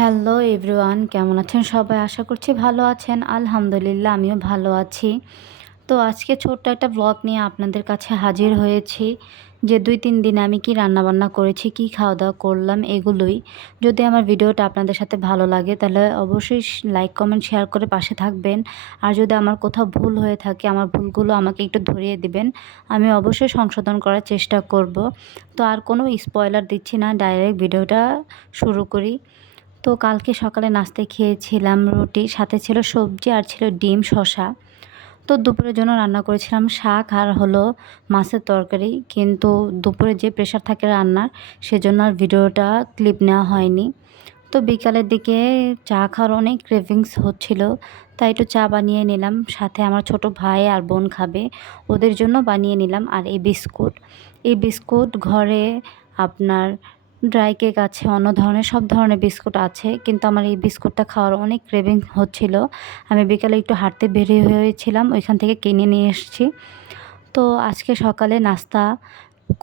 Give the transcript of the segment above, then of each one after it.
Hello everyone, কেমন আছেন সবাই? আশা করছি ভালো আছেন। আলহামদুলিল্লাহ আমিও ভালো আছি। তো আজকে ছোট্ট একটা ব্লগ নিয়ে আপনাদের কাছে হাজির হয়েছি। যে ২-৩ দিনে আমি কি রান্নাবান্না করেছি, কি খাওয়া-দাওয়া করলাম এগুলোই। যদি আমার ভিডিওটা আপনাদের সাথে ভালো লাগে তাহলে অবশ্যই লাইক, কমেন্ট, শেয়ার করে পাশে থাকবেন। আর যদি আমার কোথাও ভুল হয়ে থাকে আমার ভুলগুলো আমাকে একটু ধরিয়ে দিবেন। আমি অবশ্যই সংশোধন করার চেষ্টা করব। তো আর কোনো স্পয়লার দিচ্ছি না, ডাইরেক্ট ভিডিওটা শুরু করি। তো কালকে সকালে নাস্তায় খেয়েছিলাম রুটি, সাথে ছিল সবজি আর ছিল ডিম, শসা। তো দুপুরের জন্য রান্না করেছিলাম শাক আর হলো মাছের তরকারি। কিন্তু দুপুরে যে প্রেশার থাকে রান্নার, সেজন্য আর ভিডিওটা ক্লিপ নেওয়া হয়নি। তো বিকালের দিকে চা খাওয়ার অনেক ক্রেভিংস হচ্ছিল, তাই একটু চা বানিয়ে নিলাম। সাথে আমার ছোট ভাই আর বোন খাবে, ওদের জন্য বানিয়ে নিলাম। আর এই বিস্কুট ঘরে আপনার ড্রাই কেক আছে, অন্য ধরনের সব ধরনের বিস্কুট আছে, কিন্তু আমার এই বিস্কুটটা খাওয়ার অনেক ক্রেভিং হচ্ছিল। আমি বিকালে একটু হাঁটতে বের হয়েছিলাম, ওইখান থেকে কিনে নিয়ে এসেছি। তো আজকে সকালে নাস্তা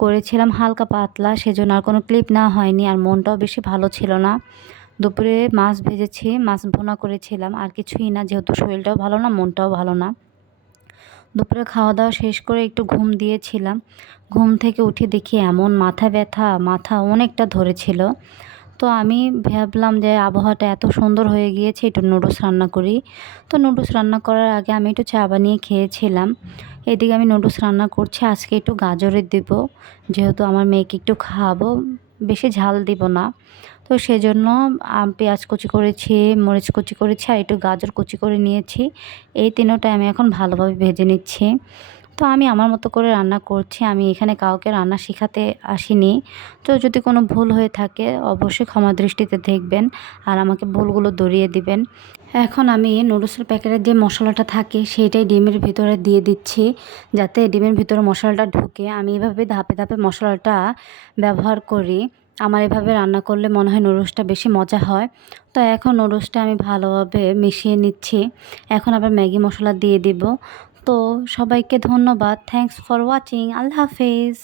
করেছিলাম হালকা পাতলা, সেজন্য আর কোনো ক্লিপ নেওয়া হয়নি। আর মনটাও বেশি ভালো ছিল না। দুপুরে মাছ ভেজেছি, মাছ ভুনা করেছিলাম, আর কিছুই না, যেহেতু শরীরটাও ভালো না, মনটাও ভালো না। দুপুরে খাওয়া দাওয়া শেষ করে একটু ঘুম দিয়েছিলাম। ঘুম থেকে উঠে দেখি এমন মাথা ব্যথা, মাথা অনেকটা ধরেছিল। তো আমি ভাবলাম যে আবহাওয়াটা এত সুন্দর হয়ে গিয়েছে, একটু নুডলস রান্না করি। তো নুডলস রান্না করার আগে আমি একটু চা বানিয়ে খেয়েছিলাম। এদিকে আমি নুডলস রান্না করছি, আজকে একটু গাজরের দিব, যেহেতু আমার মেয়েকে একটু খাওয়াবো, বেশি ঝাল দিব না। তো সেজন্য পেঁয়াজ কুচি করেছি, মরিচ কুচি করেছি আর একটু গাজর কুচি করে নিয়েছি। এই তিনোটাই আমি এখন ভালোভাবে ভেজে নিচ্ছি। তো আমি আমার মতো করে রান্না করছি, আমি এখানে কাউকে রান্না শেখাতে আসিনি। তো যদি কোনো ভুল হয়ে থাকে অবশ্যই ক্ষমা দৃষ্টিতে দেখবেন আর আমাকে ভুলগুলো ধরিয়ে দিবেন। এখন আমি নুডলসের প্যাকেটের যে মশলাটা থাকে সেইটাই ডিমের ভিতরে দিয়ে দিচ্ছি, যাতে ডিমের ভিতরে মশলাটা ঢুকে। আমি এভাবে ধাপে ধাপে মশলাটা ব্যবহার করি। আমার এভাবে রান্না করলে মনে হয় নুডলসটা বেশি মজা হয়। তো এখন নুডলসটা আমি ভালোভাবে মিশিয়ে নিচ্ছি। এখন আবার ম্যাগি মশলা দিয়ে দিব। তো সবাইকে ধন্যবাদ। Thanks for watching. আল্লাহ হাফেজ।